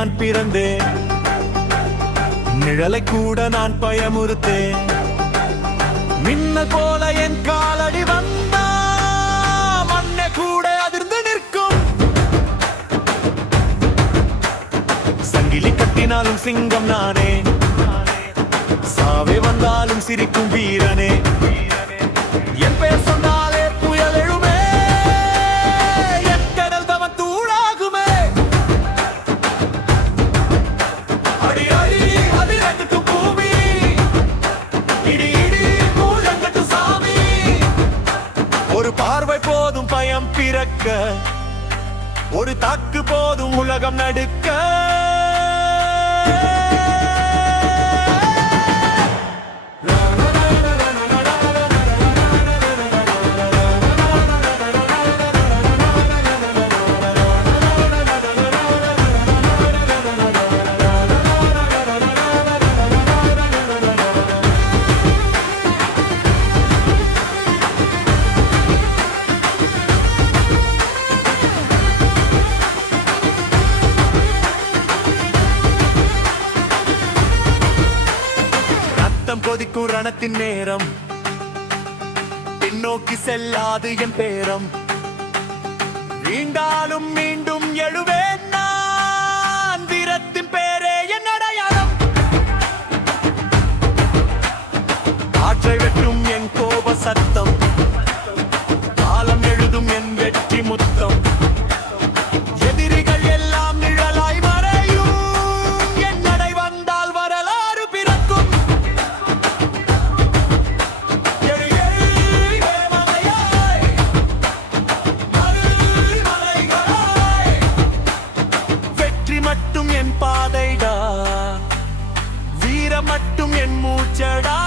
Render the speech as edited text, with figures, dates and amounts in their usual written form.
நான் பிறந்தேன், நிழலை கூட நான் பயமுறுத்தேன். மின்னல் போல என் காலடி வந்தா மண்ணை கூட அதிர்ந்து நிற்கும். சங்கிலி கட்டினாலும் சிங்கம் நானே, சாவே வந்தாலும் சிரிக்கும் வீரனே. என் பெயர் சொன்னாலே புயல் எழுமே, என் கடல் தவன் தூளாகுமே. அடி அடி அதிரட்டும் பூமி, இடி இடி மூழங்கட்டும் சாமி. ஒரு பார்வை போதும் பயம் பிறக்க, ஒரு தாக்கு போதும் உலகம் நடுக்க. கொதிக்கும் ரணத்தின் நேரம், பின்னோக்கி செல்லாது என் பேரம். மீண்டாலும் மீண்டும் எழுவேன் நான், வீரத்தின் பேரே என் அடையாளம். காற்றை வெட்டும் என் கோப சத்தம், காலம் எழுதும் என் வெற்றி முத்தம். எதிரிகள் எல்லாம் நிழலாய் மறையும், என் நடை வந்தால் வரலாறு பிறக்கும். மட்டும் என் பாதைடா, வீர மட்டும் என் மூச்சடா.